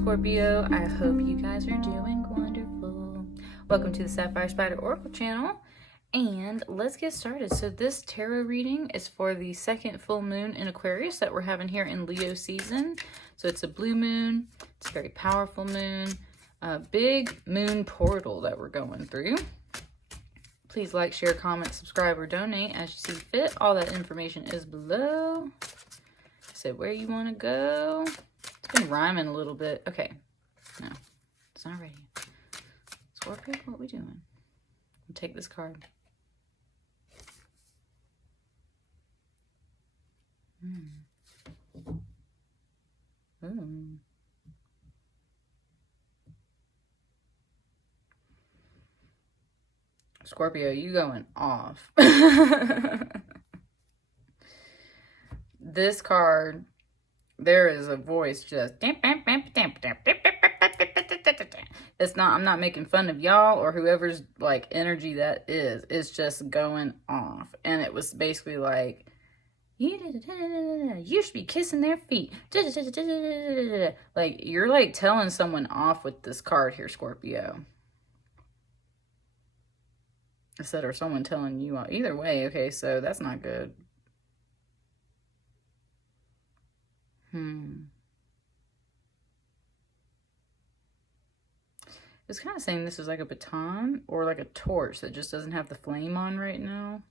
Scorpio. I hope you guys are doing wonderful. Welcome to the Sapphire Spider Oracle channel, and let's get started. So this tarot reading is for the second full moon in Aquarius that we're having here in Leo season. So it's a blue moon. It's a very powerful moon. A big moon portal that we're going through. Please like, share, comment, subscribe, or donate as you see fit. All that information is below. Say where you want to go. It's been rhyming a little bit. Okay. No, it's not ready. Scorpio, what we doing? We'll take this card. Ooh. Scorpio, you going off. This card, there is a voice just, it's not, I'm not making fun of y'all or whoever's like energy that is. It's just going off. And it was basically like, you should be kissing their feet. Like, you're like telling someone off with this card here, Scorpio. I said, or someone telling you off. Either way, okay, so that's not good. It's kind of saying this is like a baton or like a torch that just doesn't have the flame on right now.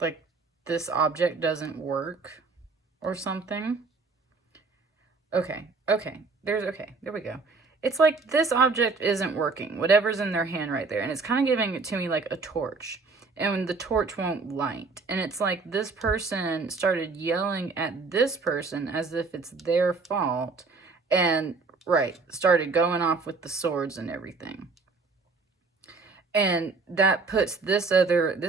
Like this object doesn't work or something. Okay, there we go. It's like this object isn't working, whatever's in their hand right there. And it's kind of giving it to me like a torch. And the torch won't light. And it's like this person started yelling at this person as if it's their fault. And, right, started going off with the swords and everything. And that puts this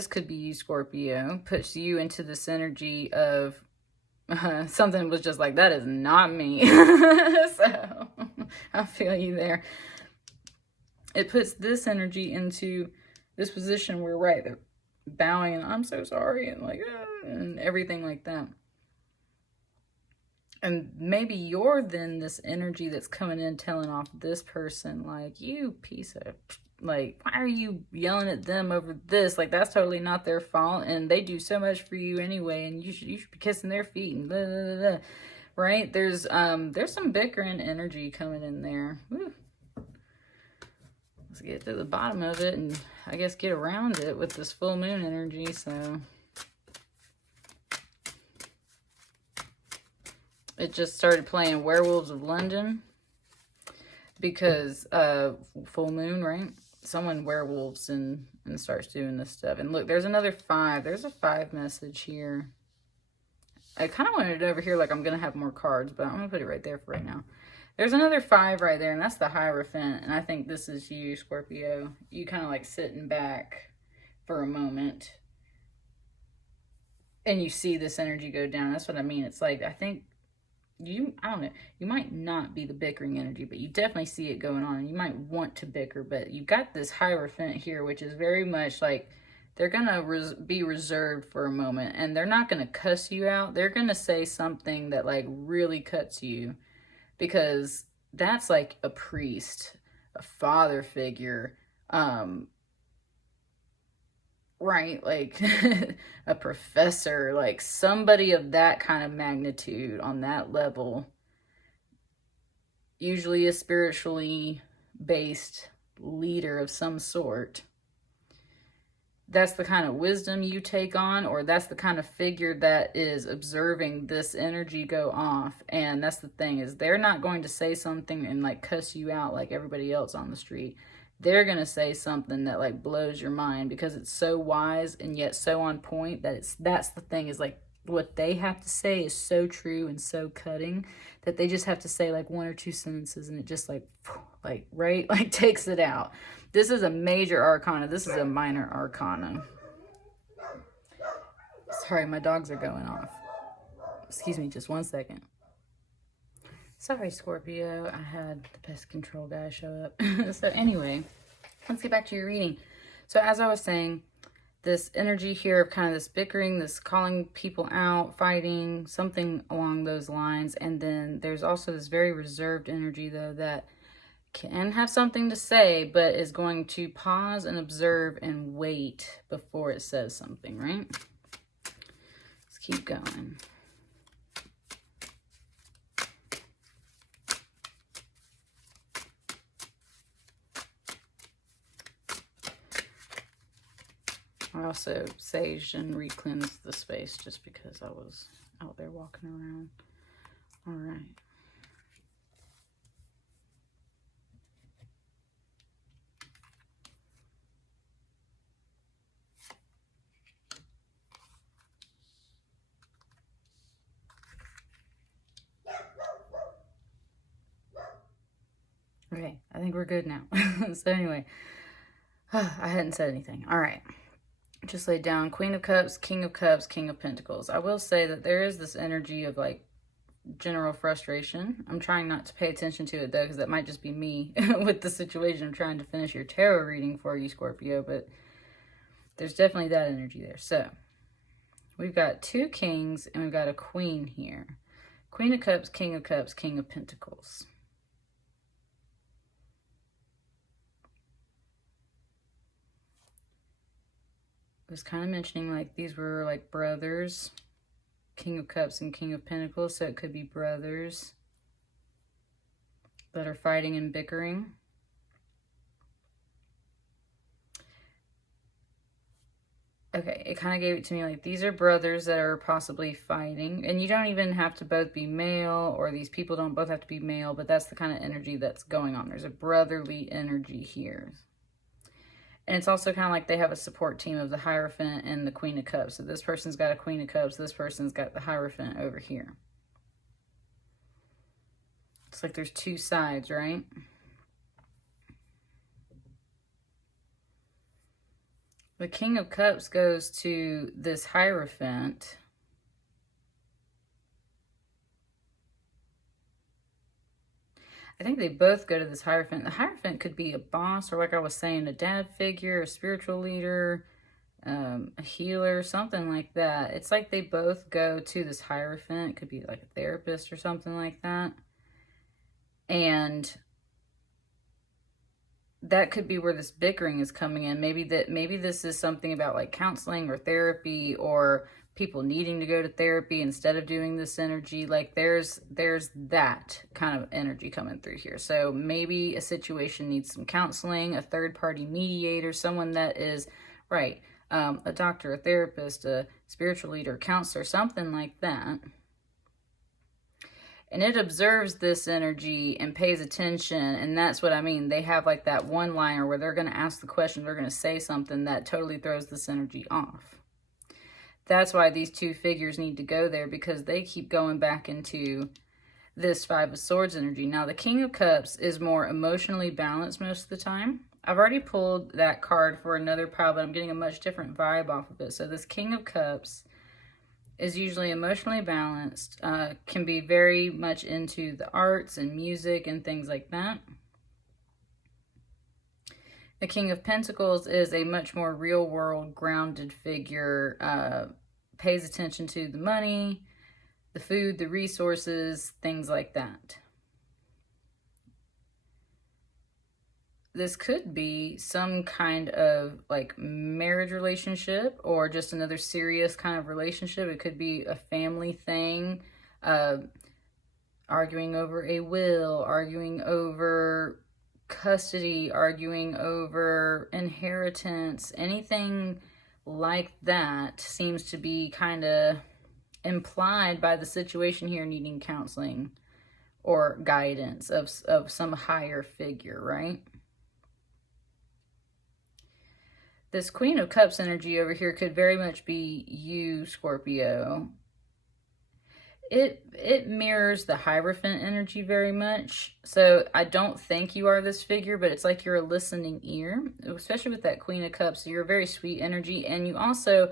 could be you, Scorpio, puts you into this energy of something was just like, that is not me. So, I feel you there. It puts this energy into this position where, right, they're bowing and I'm so sorry and like and everything like that. And maybe you're then this energy that's coming in telling off this person like, you piece of, like, why are you yelling at them over this? Like, that's totally not their fault and they do so much for you anyway and you should be kissing their feet and blah, blah, blah, blah. Right? There's some bickering energy coming in there. Woo. Let's get to the bottom of it and I guess get around it with this full moon energy. So it just started playing Werewolves of London because full moon, right? Someone werewolves and starts doing this stuff. And look, there's another 5. There's a 5 message here. I kind of wanted it over here like I'm going to have more cards, but I'm going to put it right there for right now. There's another 5 right there, and that's the Hierophant. And I think this is you, Scorpio. You kind of like sitting back for a moment. And you see this energy go down. That's what I mean. It's like, I think you, I don't know, you might not be the bickering energy, but you definitely see it going on. And you might want to bicker, but you got this Hierophant here, which is very much like, they're going to be reserved for a moment. And they're not going to cuss you out. They're going to say something that like really cuts you. Because that's like a priest, a father figure, right? Like a professor, like somebody of that kind of magnitude on that level. Usually a spiritually based leader of some sort. That's the kind of wisdom you take on, or that's the kind of figure that is observing this energy go off. And that's the thing, is they're not going to say something and like cuss you out like everybody else on the street. They're going to say something that like blows your mind because it's so wise and yet so on point that that's the thing, is like what they have to say is so true and so cutting that they just have to say like 1 or 2 sentences and it just like right, like takes it out. This is a major arcana. This is a minor arcana. Sorry, my dogs are going off. Excuse me, just 1 second. Sorry, Scorpio. I had the pest control guy show up. So anyway, let's get back to your reading. So as I was saying, this energy here of kind of this bickering, this calling people out, fighting, something along those lines. And then there's also this very reserved energy, though, that can have something to say, but is going to pause and observe and wait before it says something, right? Let's keep going. I also saged and re-cleansed the space just because I was out there walking around. All right. Okay, I think we're good now. So anyway, I hadn't said anything. All right. Just laid down Queen of Cups, King of Cups, King of Pentacles. I will say that there is this energy of like general frustration. I'm trying not to pay attention to it though, because that might just be me with the situation. I'm trying to finish your tarot reading for you, Scorpio, but there's definitely that energy there. So we've got 2 kings and we've got a queen here. Queen of Cups, King of Cups, King of Pentacles. I was kind of mentioning like these were like brothers, King of Cups and King of Pentacles, so it could be brothers that are fighting and bickering. Okay, it kind of gave it to me like these are brothers that are possibly fighting, and you don't even have to both be male, or these people don't both have to be male, but that's the kind of energy that's going on. There's a brotherly energy here. And it's also kind of like they have a support team of the Hierophant and the Queen of Cups. So this person's got a Queen of Cups. This person's got the Hierophant over here. It's like there's 2 sides, right? The King of Cups goes to this Hierophant. I think they both go to this Hierophant. The Hierophant could be a boss, or like I was saying, a dad figure, a spiritual leader, a healer, something like that. It's like they both go to this Hierophant. It could be like a therapist or something like that. And that could be where this bickering is coming in. Maybe this is something about like counseling or therapy, or people needing to go to therapy instead of doing this energy. Like there's that kind of energy coming through here. So maybe a situation needs some counseling, a third-party mediator, someone that is, right, a doctor, a therapist, a spiritual leader, counselor, something like that. And it observes this energy and pays attention, and that's what I mean. They have like that one-liner where they're going to ask the question, they're going to say something that totally throws this energy off. That's why these 2 figures need to go there, because they keep going back into this 5 of Swords energy. Now, the King of Cups is more emotionally balanced most of the time. I've already pulled that card for another pile, but I'm getting a much different vibe off of it. So this King of Cups is usually emotionally balanced, can be very much into the arts and music and things like that. The King of Pentacles is a much more real-world, grounded figure, pays attention to the money, the food, the resources, things like that. This could be some kind of like marriage relationship, or just another serious kind of relationship. It could be a family thing, arguing over a will, arguing over custody, arguing over inheritance, anything like that seems to be kind of implied by the situation here, needing counseling or guidance of some higher figure, right? This Queen of Cups energy over here could very much be you, Scorpio. It mirrors the Hierophant energy very much. So I don't think you are this figure, but it's like you're a listening ear, especially with that Queen of Cups. You're a very sweet energy, and you also,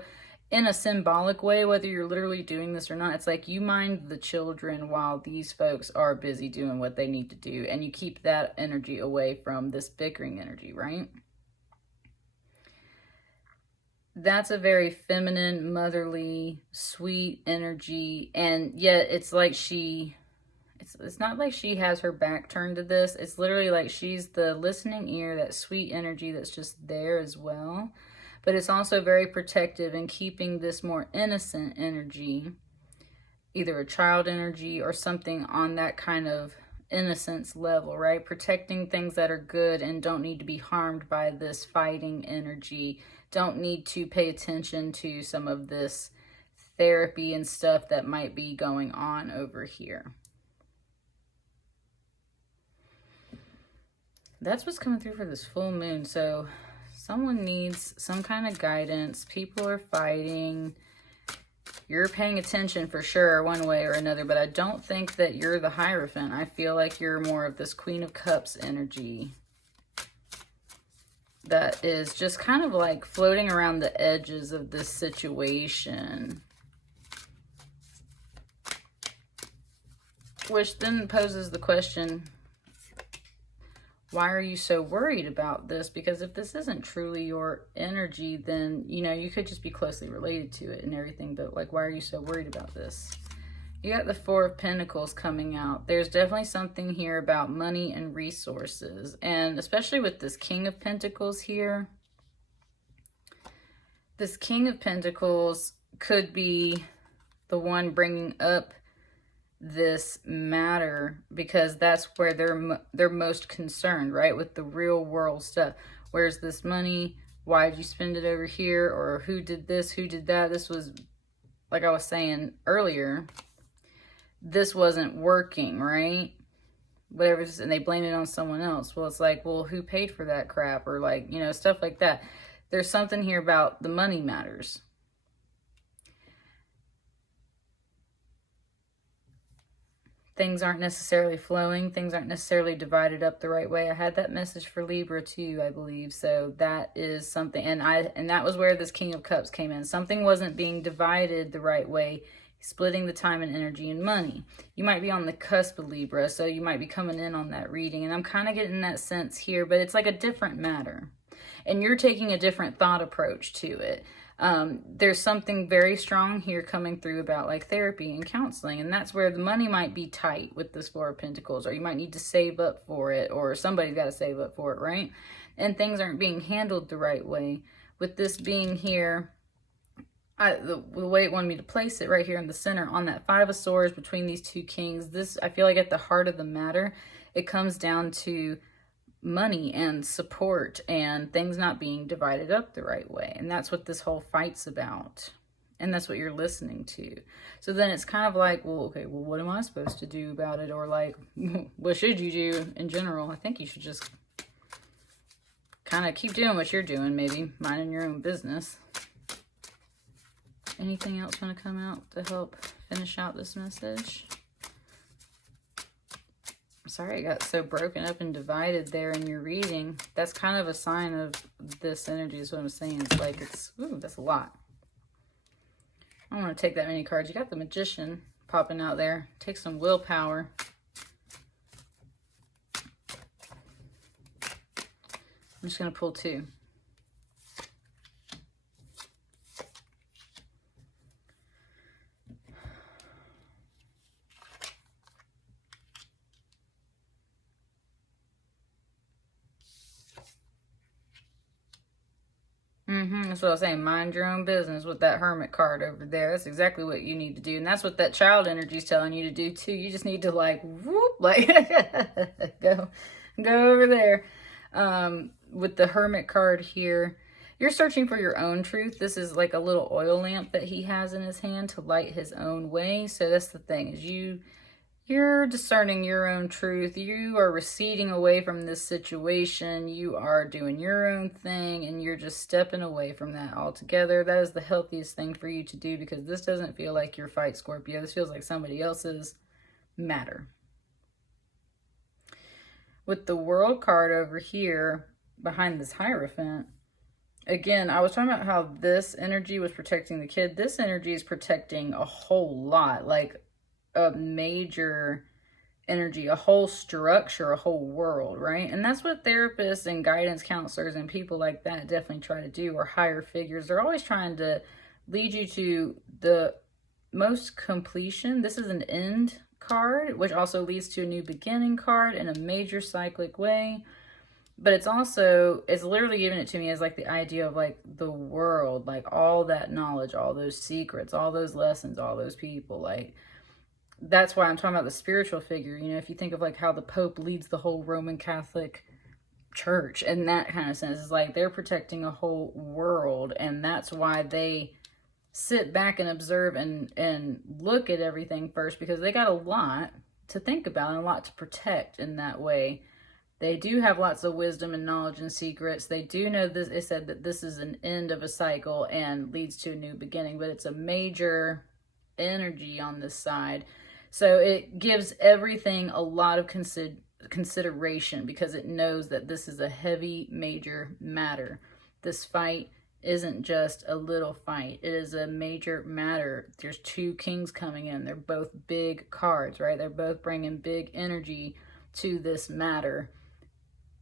in a symbolic way, whether you're literally doing this or not, it's like you mind the children while these folks are busy doing what they need to do, and you keep that energy away from this bickering energy, right? that's a very feminine, motherly, sweet energy. And yet it's like it's not like she has her back turned to this. It's literally like she's the listening ear, that sweet energy that's just there as well. But it's also very protective and keeping this more innocent energy, either a child energy or something on that kind of innocence level, right? Protecting things that are good and don't need to be harmed by this fighting energy. Don't need to pay attention to some of this therapy and stuff that might be going on over here. That's what's coming through for this full moon. So someone needs some kind of guidance. People are fighting. You're paying attention for sure, one way or another, but I don't think that you're the Hierophant. I feel like you're more of this Queen of Cups energy that is just kind of like floating around the edges of this situation. Which then poses the question, why are you so worried about this? Because if this isn't truly your energy, then, you know, you could just be closely related to it and everything. But, like, why are you so worried about this? You got the Four of Pentacles coming out. There's definitely something here about money and resources. And especially with this King of Pentacles here. This King of Pentacles could be the one bringing up this matter, because that's where they're most concerned, right, with the real world stuff. Where's this money? Why did you spend it over here? Or who did this, who did that? This was, like I was saying earlier, this wasn't working, right? Whatever, and they blame it on someone else. Well, it's like, well, who paid for that crap? Or, like, you know, stuff like that. There's something here about the money matters. Things aren't necessarily flowing. Things aren't necessarily divided up the right way. I had that message for Libra too, I believe. So that is something. And that was where this King of Cups came in. Something wasn't being divided the right way. Splitting the time and energy and money. You might be on the cusp of Libra, so you might be coming in on that reading. And I'm kind of getting that sense here, but it's like a different matter. And you're taking a different thought approach to it. There's something very strong here coming through about like therapy and counseling, and that's where the money might be tight with this Four of Pentacles, or you might need to save up for it, or somebody's got to save up for it, right? And things aren't being handled the right way. With this being here, the way it wanted me to place it right here in the center on that Five of Swords between these two kings, this, I feel like at the heart of the matter, it comes down to money and support and things not being divided up the right way. And that's what this whole fight's about. And that's what you're listening to. So then it's kind of like, well, okay, well, what am I supposed to do about it? Or like, what should you do in general? I think you should just kind of keep doing what you're doing, maybe minding your own business. Anything else want to come out to help finish out this message? Sorry, I got so broken up and divided there in your reading. That's kind of a sign of this energy is what I'm saying. It's like, ooh, that's a lot. I don't want to take that many cards. You got the Magician popping out there. Take some willpower. I'm just going to pull two. That's what I was saying. Mind your own business with that Hermit card over there. That's exactly what you need to do. And that's what that child energy is telling you to do too. You just need to like, whoop, like go over there. With the Hermit card here, you're searching for your own truth. This is like a little oil lamp that he has in his hand to light his own way. So that's the thing, is you're discerning your own truth. You are receding away from this situation. You are doing your own thing, and you're just stepping away from that altogether. That is the healthiest thing for you to do, because this doesn't feel like your fight, Scorpio. This feels like somebody else's matter. With the World card over here behind this Hierophant, again, I was talking about how this energy was protecting the kid. This energy is protecting a whole lot, like a major energy, a whole structure, a whole world, right? And that's what therapists and guidance counselors and people like that definitely try to do, or higher figures. They're always trying to lead you to the most completion. This is an end card, which also leads to a new beginning card in a major cyclic way. But it's also, it's literally giving it to me as like the idea of like the world, like all that knowledge, all those secrets, all those lessons, all those people. Like, that's why I'm talking about the spiritual figure. You know, if you think of like how the Pope leads the whole Roman Catholic Church in that kind of sense, it's like they're protecting a whole world. And that's why they sit back and observe and look at everything first, because they got a lot to think about and a lot to protect in that way. They do have lots of wisdom and knowledge and secrets. They do know this. It said that this is an end of a cycle and leads to a new beginning, but it's a major energy on this side. So it gives everything a lot of consideration, because it knows that this is a heavy, major matter. This fight isn't just a little fight. It is a major matter. There's two kings coming in. They're both big cards, right? They're both bringing big energy to this matter.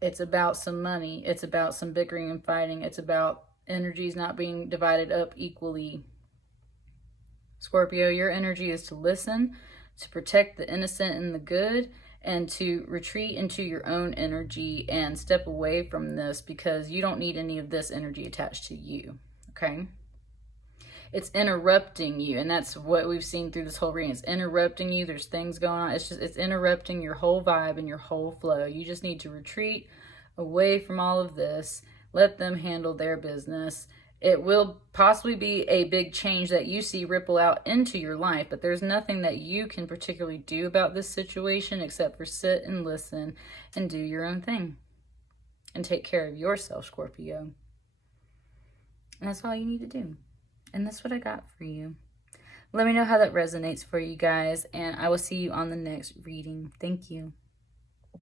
It's about some money. It's about some bickering and fighting. It's about energies not being divided up equally. Scorpio, your energy is to listen, to protect the innocent and the good, and to retreat into your own energy and step away from this, because you don't need any of this energy attached to you, okay? It's interrupting you, and that's what we've seen through this whole reading. It's interrupting you. There's things going on. It's interrupting your whole vibe and your whole flow. You just need to retreat away from all of this. Let them handle their business. It will possibly be a big change that you see ripple out into your life, but there's nothing that you can particularly do about this situation except for sit and listen and do your own thing and take care of yourself, Scorpio. And that's all you need to do. And that's what I got for you. Let me know how that resonates for you guys, and I will see you on the next reading. Thank you.